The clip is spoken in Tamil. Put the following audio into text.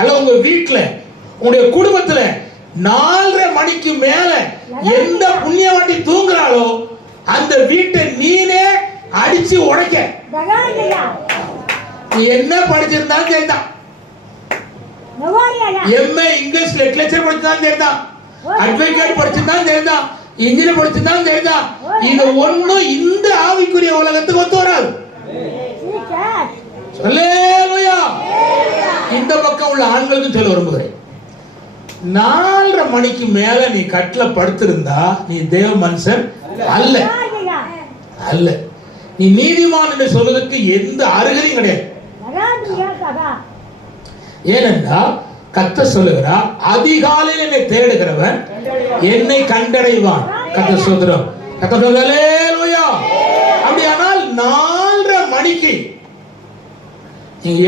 அல்ல உங்க வீட்டுல உங்களுடைய குடும்பத்துல 4:30 மணிக்கு மேல எந்த புண்ணியவாட்டி தூங்குறாளோ அந்த வீட்டை நீனே அடிச்சு உடைக்க. நீ என்ன படிச்சிருந்தாலும் சரிதான், எம்ஏ இங்கிலீஷ் லிட்டரேச்சர் படிச்சிருந்தாலும் சரிதான், அட்வொகேட் படிச்சிருந்தாலும் சரிதான், இன்ஜினியர் படிச்சிருந்தாலும் சரிதான், இது ஒண்ணும் இந்த ஆவிக்குரிய உலகத்துக்கு ஒத்து வராது. அல்லேலூயா. இந்த பக்கம் உள்ள ஆண்களுக்கு சொல்ல விரும்புகிறேன், 4:30 மணிக்கு மேல நீ கட்டில படுத்திருந்தா நீ தேவ மனுஷன் அல்ல அல்ல. நீ நீதிமான் என்று சொல்வதற்கு எந்த அருகதையும் கிடையாது. ஏனென்றால் கர்த்தர் சொல்லுகிறார், அதிகாலையில் என்னை தேடுகிறவன் என்னை கண்டடைவான். கர்த்தர் சொல்லுகிறார். கர்த்தர் அல்லேலூயா. அப்படியானால் 4:30 மணிக்கு நீங்க